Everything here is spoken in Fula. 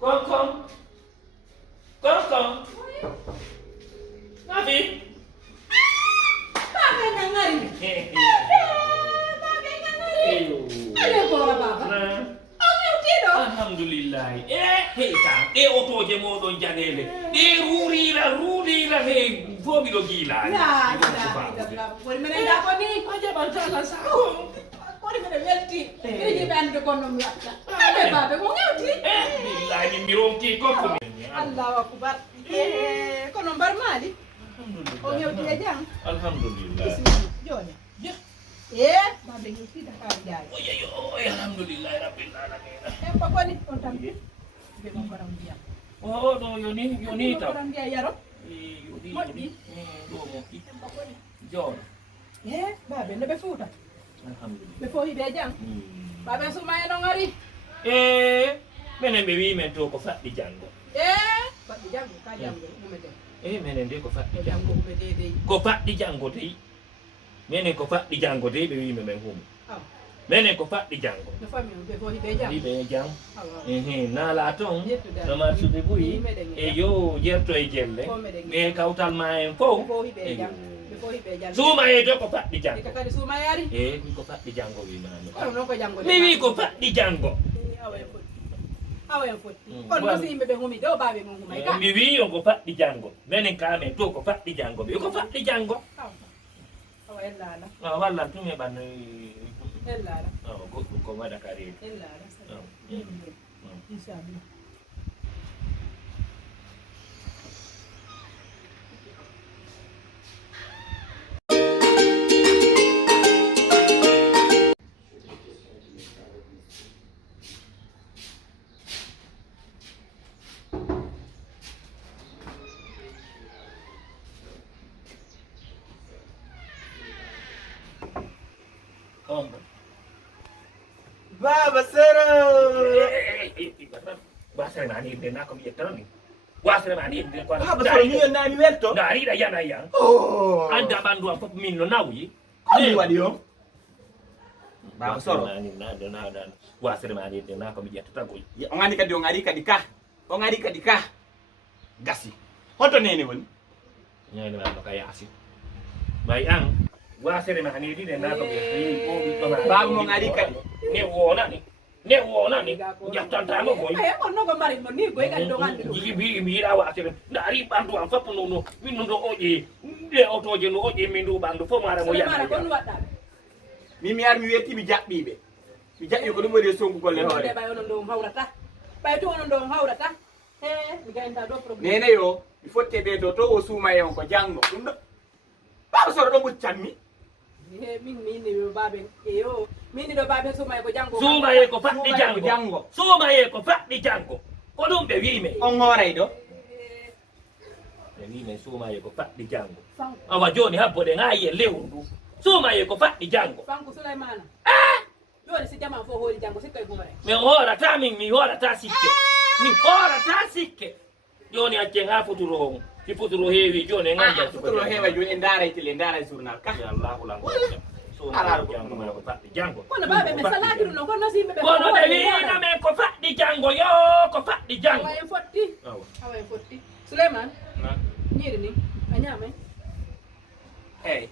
Kom. Nafi. Babe ngangari. Babe ngangari. Ayo bora baba. Oke tido. Alhamdulillah. Hey kan. Otoje moɗon janele. Rurira hey fomi gila. Ya, woni menen da ko ni. Ajabantala sa. Woni menen welti. Iri bande ko non watta. Abe babe mo ngewti. Billahi mi ronki kokko min. Allahu akbar. Kono mbar mali. O ngewti e jam. Alhamdulillah. Joni. Babe ngewti da ka jaay. Alhamdulillah rabbil alamin. Pokoni on tambi. Be mo baram biya. No yoni ta. Baram biya yaro. Yoni. Do mo ki. Jon. Babe no be futa. Alhamdulillah. Be fo hibe jam. Babe suma e no ngari. Menen ɓe wi men to ko faɗɗi janngo. Faɗɗi janngo ka janngo ɗumede. Menen de ko faɗɗi Ko janngo. janngo ɗumede dey. Ko faɗɗi janngo dey. Menen ko faɗɗi janngo dey ɓe wi men humo. Menen ko faɗɗi janngo. No fami on be fo hibe jam. Hiɓe jam. Awa. Naala toon Yettude no marsude buyi yo jerto e jelle ɓe kawtal ma en fof Fo hibe jam. Be fo hibe jam. suuma e to ko faɗɗi Ika janngo. kadi suma yari. Mi ko faɗɗi janngo wimami. Kono non ko janngo. Mi wi ko faɗɗi janngo. Awa en fotti. Kono no si yimɓe ɓe humi do babe mo humay ka. Mi wi yo ko faɗɗi janngo. Menen kamen to ko faɗɗi janngo ɓe ko faɗɗi janngo. Awa ellala. Walla tum heɓan Ellala. goɗɗum ko waɗa ka reedu. Ellala. Inshallah. Baba Sero! Wasere mani de na ko mi yettani. Wasere mani de ko. Baba Sero ni yon nami welto? Dari da yana ya. Oh! Anda bandu am fop min no nawyi. Ami wadi yo? Baba Sero. Mani na de na dan. Wasere mani de na ko mi yettata goy. On andi kadi on ari kadi ka. On ari kadi ka. Gasi. Hoto nene woni? Nyani ma no kayasi. Bay an wasere mani de na ko mi yettata ko mi to ma. Baba mo ngari kadi. Ne wona ni. Yattanta mo goy. Ay on no go mari mo ni goy kan do ngande do. Jigi bi mi ra wasere. Dari bandu am fop no min no oje. De otoje no oje min do bandu fo mara mo Mara ko yana. no wadda. Mi ar mi wetti mi jabbibe. Mi jabbi ko dum woni songu golle Ode hoore. bay onon do hawrata. Bay to onon do hawrata. Mi ganda do problem. Nene yo, mi fotte be do to o suuma e on ko jango. Dum do. Baba Sero do buccanmi. Min ni babe yo. Min do babe suma ko jango. Suuma e ko faɗɗi Jango. janngo. Suuma e ko faɗɗi janngo. Ko ɗum ɓe wime. On ngooray do. Ɓe wime suuma e ko faɗɗi janngo. Awa joni habbo ɗe ŋayi e lewru ndu. Suuma e ko faɗɗi janngo. Fanku Sulaimana. Joni si jama fo holi jango sikkay gumare. Mi horata sikke. Mi horata sikke. Joni acce ŋa futuro on. Si futuro heewi joni ŋanja Futuro hewa joni en daara tele daara journal ka. Ya Allahu lan. Suuma e ko janngo ma ko faɗɗi janngo. Kono babe me salakiru no kono si be. Kono ɓe wina men ko faɗɗi janngo yo ko faɗɗi janngo. Awa en fotti. Awa. Awa en fotti. Sulaiman. Nyiri ni. Anyame. Hey.